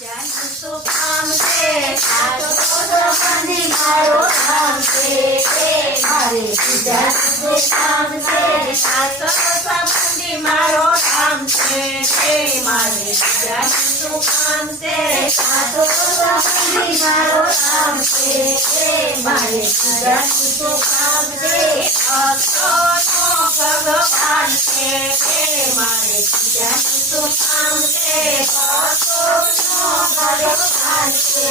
બીજાનું શું કામ છે? સાચો સંબંધી મારો રામ છે. મારે બીજાનું શું કામ છે? સાચો સંબંધી મારો રામ છે. મારે બીજાનું શું કામ છે? સાચો સંબંધી મારો રામ છે. મારે બીજાનું શું કામ છે? ભક્તોનો ભગવાન છે. મારે બીજાનું શું કામ છે? ભક્તોનો ભગવાન છે.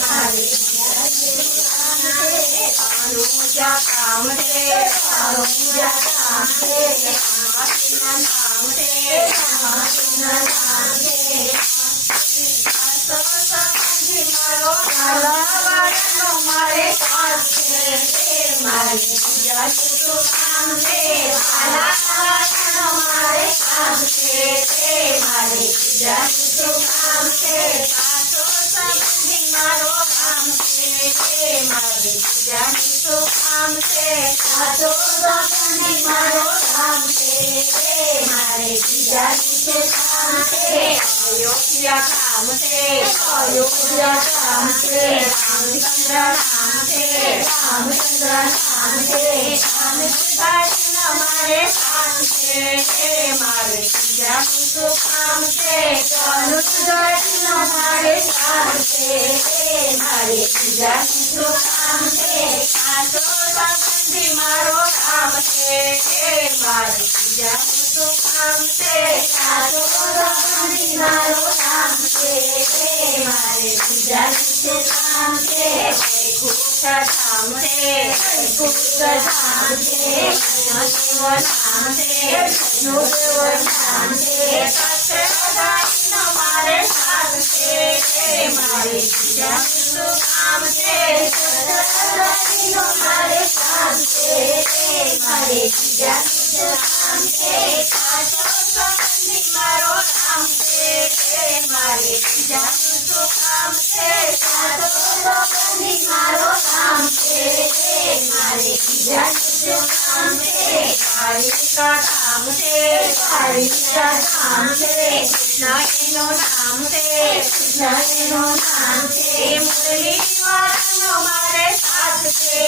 મારે બીજાનું કામ છે? તારું જા કામ છે. તારું જા કામ છે. રામાજીના નામ છે. રામાજીના નામ છે. સંબંધી મારો વાળાનો મારે કામ છે. મારે બીજાનું શું કામ છે? વાળાનો મારે કામ છે. મારે બીજાનું શું કામ છે? સાચો સંબંધી મારો કામ છે. મારે બીજાનું શું કામ છે? સાચો સંબંધી મારો કામ છે. મારે બીજાનું શું કામ છે? અયોધ્યા કામ છે. અયોધ્યા કામ છે. રામચંદ્ર નામ છે. રામચંદ્ર નામ છે. રામચંદ્ર મારે સાથ છે. મારે બીજાનું શું કામ છે? ધનુષનો મારે સાથ છે. મારે બીજાનું શું કામ છે? સાચો સંબંધી મારો રામ છે. મારે બીજાનું શું કામ છે? સાચો સંબંધી મારો રામ છે. મારે બીજાનું શું કામ છે? વૈકુંઠ ધામ છે. વૈકુંઠ ધામ છે. વિષ્ણુદેવ નામ છે. વિષ્ણુદેવ નામ છે. સત્રધારીનો મારે સાથ છે. મારે બીજાનું શું કામ છે? સત્રધારીનો મારે સાથ છે. મારે બીજાનું શું કામ છે? સાચો સંબંધી મારો રામ છે. મારે બીજાનું શું કામ છે? સાચો સંબંધી મારો રામ છે. મારે બીજાનું શું કામ છે? કાલિકા ધામ છે. કાલિકા ધામ છે. કૃષ્ણનું નામ છે. કૃષ્ણનું નામ છે. મુરલીવાળાનો મારે સાથ છે.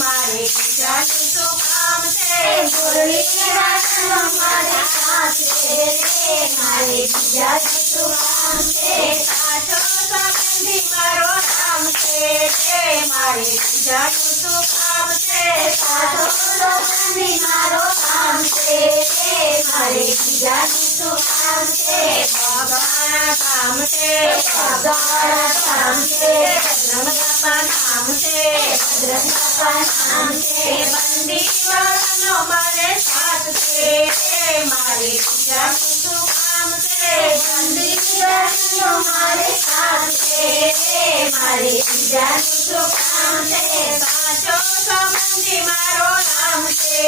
મારે બીજાનું શું કામ છે? મુરલીવાળાનો મારે સાથ છે. મારે બીજાનું શું કામ છે? સાચો સંબંધી મારો રામ છે. મારે બીજાનું શું કામ છે? સાચો સંબંધી મારો રામ છે. મારે બીજાનું શું કામ છે? ભગવાન કામ છે. ભગવાન કામ છે. ભદ્રંગપ્પા નામ છે. ભદ્રંગપ્પા નામ છે. બંદીવાળાનો મારે સાથ છે. મારે બીજાનું શું કામ છે? બંદીવાળાનો મારે સાથ છે. મારે બીજાનું શું કામ છે? સાચો સંબંધી મારો રામ છે.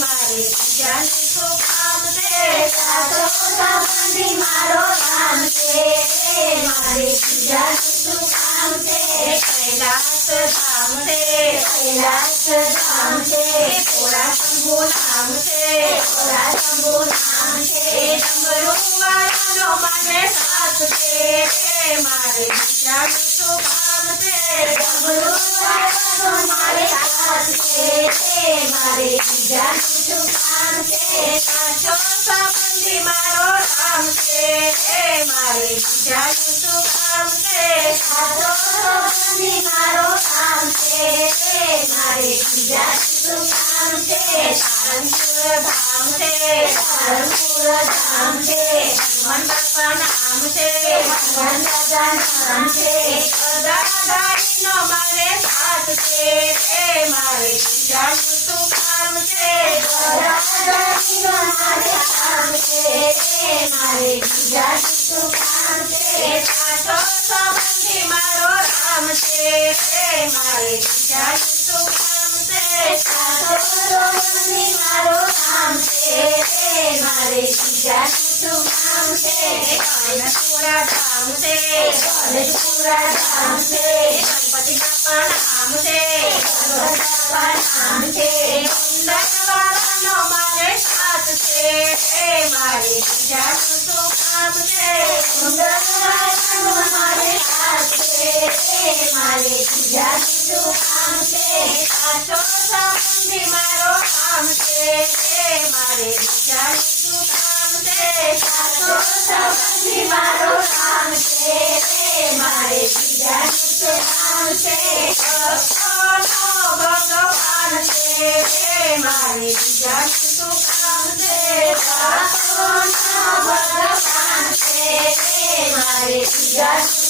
મારે બીજાનું શું કામ છે? સાચો સંબંધી મારો રામ છે. મારે બીજાનું શું કામ છે? કૈલાસ ધામ છે. કૈલાસ ધામ છે. ભોળા શંભુ નામ છે. ભોળા શંભુ નામ છે. ડમરુવાળાનો મારે સાથ છે. મારે બીજાનું શું કામ છે? ડમરુવાળાનો મારે સાથ છે. મારે બીજાનું શું કામ છે? સાચો સંબંધી મારો રામ છે. મારે બીજાનું શું કામ છે? સાચો સંબંધી મારો રામ છે. મારે બીજાનું શું કામ છે? સારંગપુર ધામ છે. સારંગપુર ધામ છે. હનુમાન બાપા નામ છે. હનુમાન દાદા નામ છે. ગદાધારીનો મારે સાથ છે. મારે બીજાનું શું કામ છે? ગદાધારીનો મારે સાથ છે. મારે બીજાનું શું કામ છે? સાચો સંબંધી મારો રામ છે. મારે બીજાનું શું કામ છે? સાચો સંબંધી મારો રામ છે. મારે બીજાનું શું કામ છે? ગણેશપુરા ધામ છે. ગણેશપુરા ધામ છે. ગણપતિ બાપા નામ છે. ગણપતિ બાપા નામ છે. કુંદનવાળાનો મારે સાથ છે. મારે બીજાનું શું કામ છે? કુંદનવાળા રે મારે બીજાનું શું કામ છે સાચો સંબંધી મારો રામ છે રે મારે બીજાનું શું કામ છે ભક્તોનો ભગવાન છે રે મારે બીજાનું શું કામ છે ભક્તોનો ભગવાન છે રે મારે બીજાનું